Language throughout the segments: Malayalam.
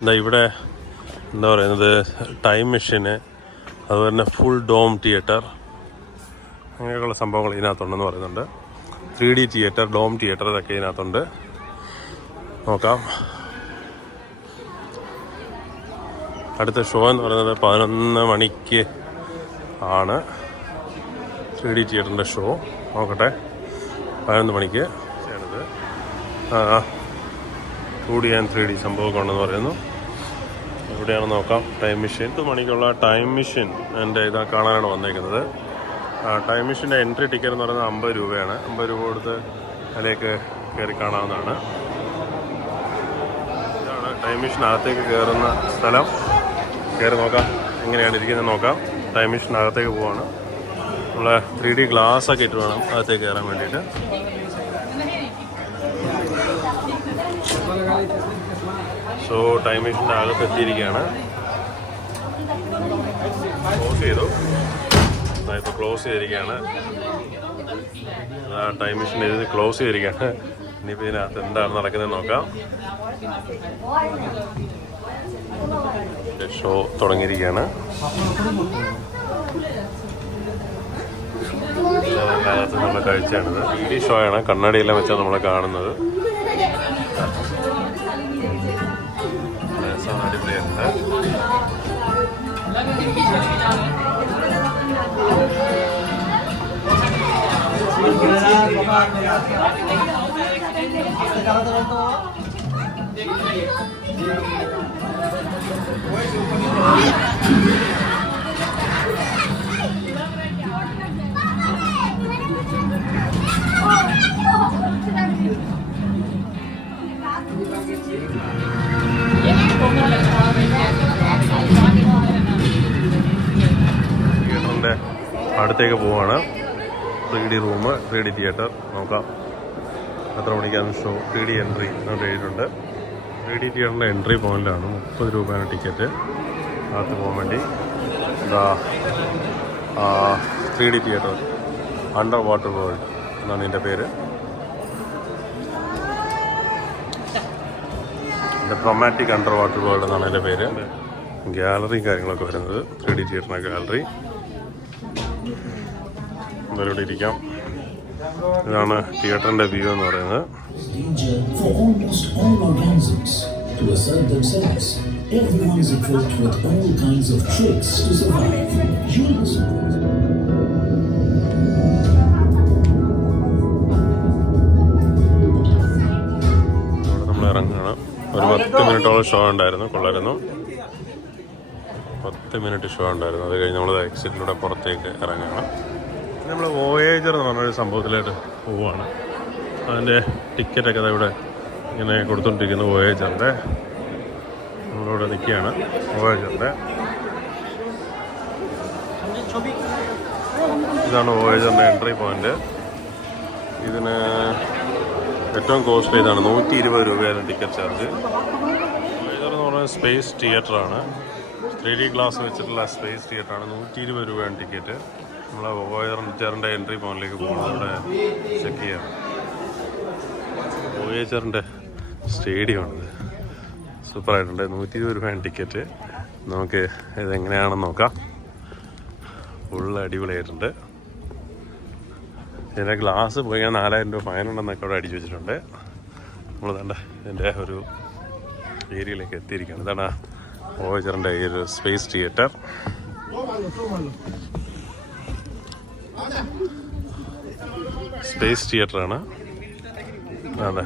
എന്താ ഇവിടെ എന്താ പറയുന്നത്, ടൈം മെഷീന്, അതുപോലെ തന്നെ ഫുൾ ഡോം തിയേറ്റർ, അങ്ങനെയൊക്കെയുള്ള സംഭവങ്ങൾ ഇതിനകത്തുണ്ടെന്ന് പറയുന്നുണ്ട്. 3D തിയേറ്റർ, ഡോം തിയേറ്റർ, ഇതൊക്കെ ഇതിനകത്തുണ്ട്. നോക്കാം. അടുത്ത ഷോ എന്ന് പറയുന്നത് 11 മണിക്ക് ആണ് 3D തിയേറ്ററിൻ്റെ ഷോ. നോക്കട്ടെ, 11 മണിക്ക് ചെയ്യണത്. 2D ആൻഡ് 3D സംഭവമൊക്കെ ഉണ്ടെന്ന് പറയുന്നു. എവിടെയാണെന്ന് നോക്കാം. ടൈം മെഷീൻ 10 മണിക്കുള്ള ടൈം മെഷീൻ എൻ്റെ ഇതാ കാണാനാണ് വന്നേക്കുന്നത്. ടൈം മെഷീൻ്റെ എൻട്രി ടിക്കറ്റ് എന്ന് പറയുന്നത് 50 രൂപയാണ്. 50 രൂപ കൊടുത്ത് അതിലേക്ക് കയറി കാണാവുന്നതാണ്. ഇതാണ് ടൈം മെഷീനകത്തേക്ക് കയറുന്ന സ്ഥലം. കയറി നോക്കാം എങ്ങനെയാണ് ഇരിക്കുന്നത് നോക്കാം. ടൈം മെഷീനകത്തേക്ക് പോവാണ്. നമ്മൾ 3D ഗ്ലാസ്സൊക്കെ ഇട്ട് വേണം അകത്തേക്ക് കയറാൻ വേണ്ടിയിട്ട്. സോ ടൈം മെഷീൻ്റെ അകത്ത് എത്തിയിരിക്കുകയാണ്. ക്ലോസ് ചെയ്തു. ഇപ്പോൾ ക്ലോസ് ചെയ്തിരിക്കുകയാണ്. ടൈം മെഷീൻ ഇത് ക്ലോസ് ചെയ്തിരിക്കുകയാണ്. ഇനിയിപ്പോൾ ഇതിനകത്ത് എന്താണ് നടക്കുന്നത് നോക്കാം. ഷോ തുടങ്ങിയിരിക്കുകയാണ്. അതിനകത്ത് നമ്മൾ കാഴ്ചയാണിത്. 3D ഷോ ആണ്. കണ്ണാടിയെല്ലാം വെച്ചാണ് നമ്മൾ കാണുന്നത്. അടിപൊളിയുണ്ട്. തിയേറ്ററിൻ്റെ അടുത്തേക്ക് പോവാണ്. 3D room, 3D theatre. നോക്കാം എത്ര മണിക്കാണ് ഷോ. 3D എൻട്രി എഴുതിയിട്ടുണ്ട്. 3D തിയേറ്ററിൻ്റെ എൻട്രി പോയിൻ്റാണ്. 30 രൂപയാണ് ടിക്കറ്റ് അകത്ത് പോകാൻ വേണ്ടി. എന്താ 3D theatre under water world എന്നാണ് ഇതിൻ്റെ പേര്. ഡ്രമാറ്റിക് അണ്ടർ വാട്ടർ വേൾഡ് എന്നാണ് അതിൻ്റെ പേര്. ഗാലറിയും കാര്യങ്ങളൊക്കെ വരുന്നത് 3D തിയേറ്ററിൻ്റെ ഗാലറി. ഇവിടെ ഇരിക്കാം. ഇതാണ് തിയേറ്ററിൻ്റെ വ്യൂ എന്ന് പറയുന്നത്. നമ്മൾ ഇറങ്ങുകയാണ്. ഒരു 10 മിനിറ്റോളം ഷോ ഉണ്ടായിരുന്നു. കൊള്ളായിരുന്നു. 10 മിനിറ്റ് ഷോ ഉണ്ടായിരുന്നു. അത് കഴിഞ്ഞ് നമ്മൾ എക്സിറ്റിലൂടെ പുറത്തേക്ക് ഇറങ്ങുകയാണ്. നമ്മൾ വോയേജർ എന്ന് പറഞ്ഞൊരു സംഭവത്തിലായിട്ട് പോവുകയാണ്. അതിൻ്റെ ടിക്കറ്റൊക്കെ ഇവിടെ ഇങ്ങനെ കൊടുത്തുകൊണ്ടിരിക്കുന്നു. വോയേജറിൻ്റെ നമ്മളിവിടെ നിൽക്കുകയാണ്. വോയേജറിൻ്റെ ഇതാണ് വോയേജറിൻ്റെ എൻട്രി പോയിൻ്റ്. ഇതിന് ഏറ്റവും കോസ്റ്റ്ലി ഇതാണ്. 120 രൂപയാണ് ടിക്കറ്റ് ചാർജ്. വോയേജർ എന്ന് പറയുന്നത് സ്പേസ് തിയേറ്ററാണ്. 3D ഗ്ലാസ് വെച്ചിട്ടുള്ള സ്പേസ് തിയേറ്ററാണ്. 120 രൂപയാണ് ടിക്കറ്റ്. നമ്മൾ വോയേജറിൻ്റെ എൻട്രി പോയിന്റിലേക്ക് പോകുന്നത് ഇവിടെ ചെക്ക് ചെയ്യാം. വോയേജറിൻ്റെ സ്റ്റേഡിയമാണിത്. സൂപ്പറായിട്ടുണ്ട്. 120 രൂപയാണ് ടിക്കറ്റ്. നമുക്ക് ഇതെങ്ങനെയാണെന്ന് നോക്കാം. ഫുള്ള് അടിപൊളിയായിട്ടുണ്ട്. ഇതിൻ്റെ ഗ്ലാസ് പോയി 4000 രൂപ ഫൈനുണ്ടെന്നൊക്കെ അവിടെ അടിച്ചു വെച്ചിട്ടുണ്ട്. നമ്മൾ തന്നെ ഇതിൻ്റെ ഒരു ഏരിയയിലേക്ക് എത്തിയിരിക്കുകയാണ്. ഇതാണ് വോയേജറിൻ്റെ ഈ ഒരു സ്പേസ് തിയേറ്റർ. സ്പേസ് തിയേറ്ററാണ്. അതെ,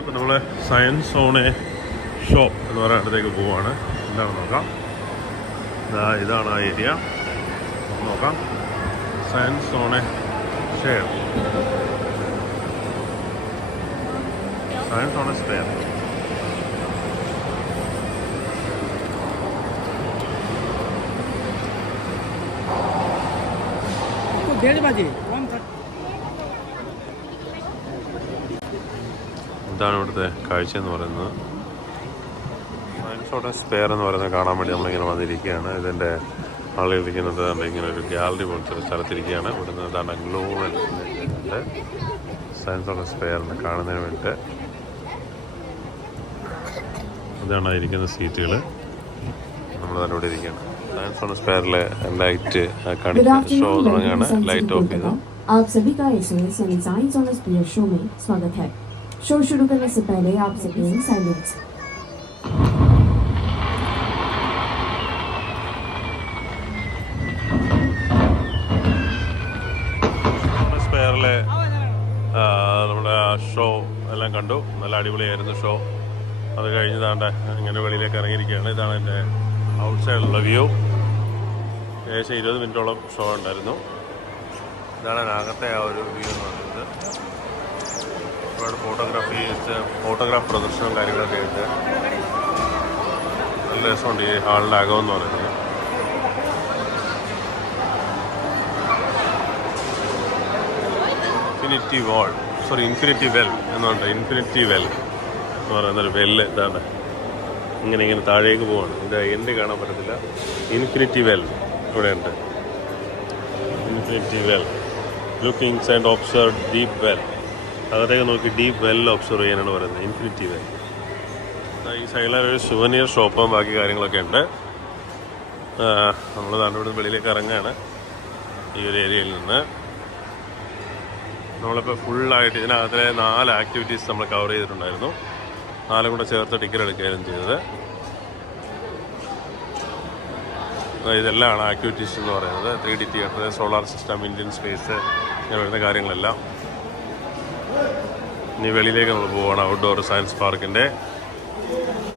ഇപ്പം നമ്മൾ സയൻസ് സോണെ ഷോപ്പ് എന്ന് പറയുന്ന അടുത്തേക്ക് പോവാണ്. എന്താണെന്ന് നോക്കാം. ഇതാണ് ആ ഏരിയ. നോക്കാം. സയൻസ് സോണെ ഷെയർ, സയൻസ് സോണെ സ്പെയർ. ഇതാണ് ഇവിടുത്തെ കാഴ്ച എന്ന് പറയുന്നത്. സയൻസോടെ സ്പെയർ എന്ന് പറയുന്നത് കാണാൻ വേണ്ടി നമ്മളിങ്ങനെ വന്നിരിക്കുകയാണ്. ഇതിൻ്റെ ആളുകളിരിക്കുന്നത് ഇങ്ങനെ ഒരു ഗാലറി പോലത്തെ ഒരു സ്ഥലത്തിരിക്കുകയാണ്. ഇവിടുന്ന് ഇതാണ് ഗ്ലോബൽ സയൻസോടെ സ്പെയറിന് കാണുന്നതിന് വേണ്ടിയിട്ട്. ഇതാണ് ഇരിക്കുന്ന സീറ്റുകൾ. നമ്മൾ തന്നെ ഇവിടെ ഇരിക്കുകയാണ്. സയൻസ് ഓൺ സ്പെയറിലെ ലൈറ്റ് കാണിക്കാൻ ഷോ തുടങ്ങുകയാണ്. ലൈറ്റ് ഓഫ് ചെയ്തു. आप सभी का एसएमएस यानी साइंस ऑन स्पीयर शो में स्वागत है। शो शुरू करने से पहले आप सभी साइलेंस। സ്പെയറിലെ നമ്മുടെ ഷോ എല്ലാം കണ്ടു. നല്ല അടിപൊളിയായിരുന്നു ഷോ. അത് കഴിഞ്ഞതാണ്ട് ഇങ്ങനെ വെളിയിലേക്ക് ഇറങ്ങിയിരിക്കുകയാണ്. ഇതാണ് എൻ്റെ ഔട്ട് സൈഡിലുള്ള വ്യൂ. ഏകദേശം 20 മിനിറ്റോളം ഷോ ഉണ്ടായിരുന്നു. ഇതാണ് അതിനകത്തെ ആ ഒരു വ്യൂ എന്ന് പറയുന്നത്. ഒരുപാട് ഫോട്ടോഗ്രാഫ് പ്രദർശനവും കാര്യങ്ങളൊക്കെ ഉണ്ട്. നല്ല രസമുണ്ട് ഈ ഹാളിൻ്റെ അകമെന്ന് പറയുന്നത്. ഇൻഫിനിറ്റി വെൽ എന്നുണ്ട്. ഇൻഫിനിറ്റി വെൽ എന്ന് പറയുന്നൊരു വെല്ല്. ഇതാണ് ഇങ്ങനെ താഴേക്ക് പോവാണ്. ഇതിൻ്റെ എൻഡ് കാണാൻ പറ്റത്തില്ല. ഇൻഫിനിറ്റി വെൽ ഇവിടെ ഉണ്ട്. Infinity well. Look inside observe deep well. അകത്തേക്ക് നോക്കി ഡീപ്പ് വെൽ ഒബ്സർവ് ചെയ്യാനാണ് പറയുന്നത്. Infinity well. ഈ സൈഡിലൊരു സുവനിയർ ഷോപ്പും ബാക്കി കാര്യങ്ങളൊക്കെ ഉണ്ട്. നമ്മൾ ഇവിടെ വെളിയിലേക്ക് ഇറങ്ങുകയാണ് ഈ ഒരു ഏരിയയിൽ നിന്ന്. നമ്മളിപ്പോൾ ഫുള്ളായിട്ട് ഇതിനകത്തിലെ 4 ആക്ടിവിറ്റീസ് നമ്മൾ കവർ ചെയ്തിട്ടുണ്ടായിരുന്നു. 4 കൂടെ ചേർത്ത് ടിക്കറ്റ് എടുക്കുകയായിരുന്നു ചെയ്തത്. ഇതെല്ലാമാണ് ആക്ടിവിറ്റീസ് എന്ന് പറയുന്നത്. 3D theatre, solar system, Indian space, ഇങ്ങനെ വരുന്ന കാര്യങ്ങളെല്ലാം. ഇനി വെളിയിലേക്ക് നമ്മൾ പോവുകയാണ്. ഔട്ട്ഡോർ സയൻസ് പാർക്കിൻ്റെ